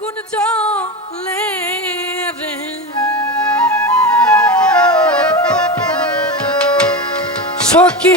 আগুন জলে রে। সখী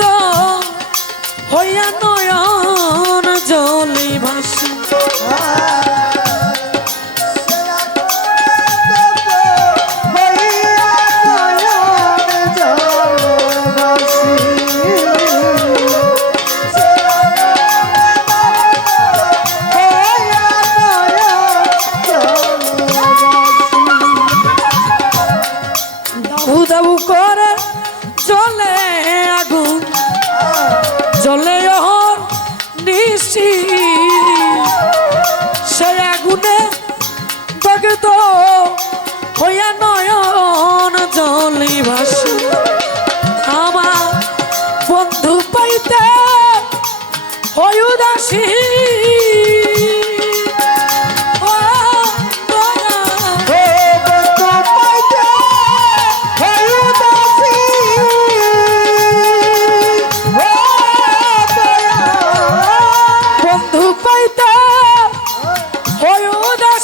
তো হইয়া নয়ন জলি ভাসি। করে চলে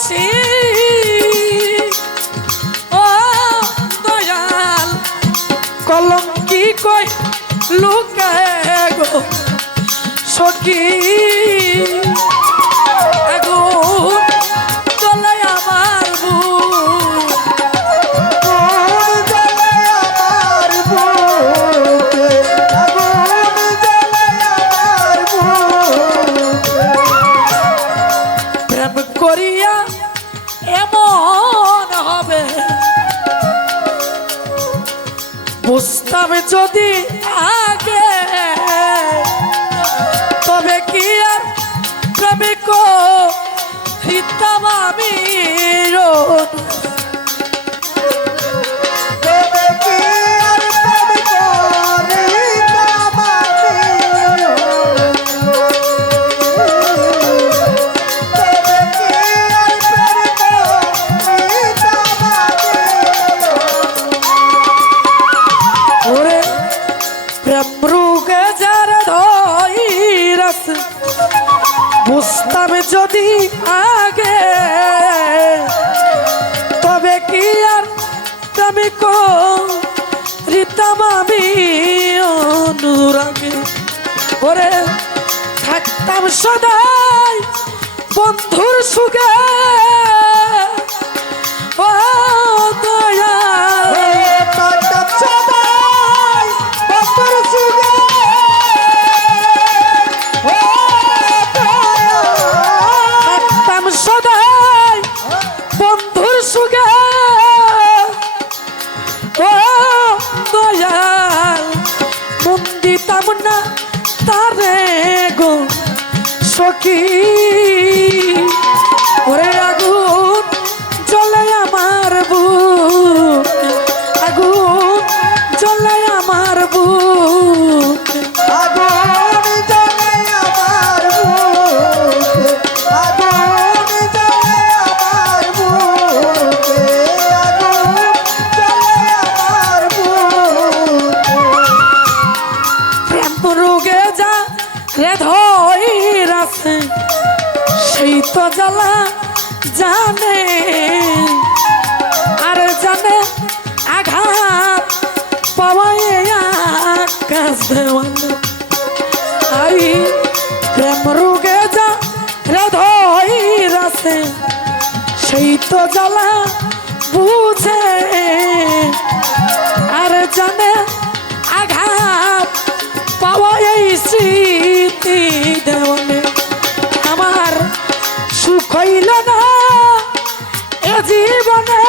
she মৃগে যার ধরাস বুঝতাম যদি আগে, তবে কি আর তুমি কীতাম আমি অনুরাগে? ওরে থাকতাম সদাই বন্ধুর সুখে। পাখি আছে, সেই তো জ্বালা জানে। আর জানে আঘাত পাওয়াই আকাশ দেওয়ালে। আই প্রেম রোগে যা হৃদয় আছে সেই তো জ্বালা বুঝে। আর জানে হইল না এ জীবনে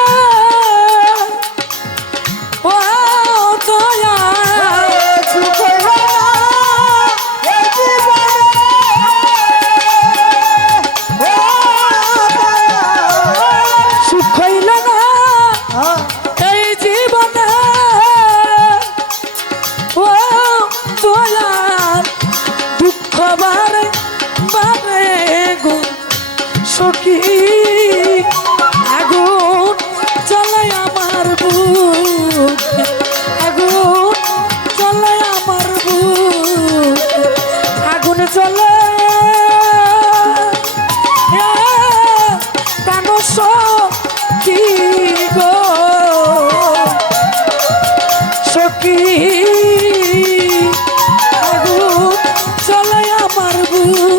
you.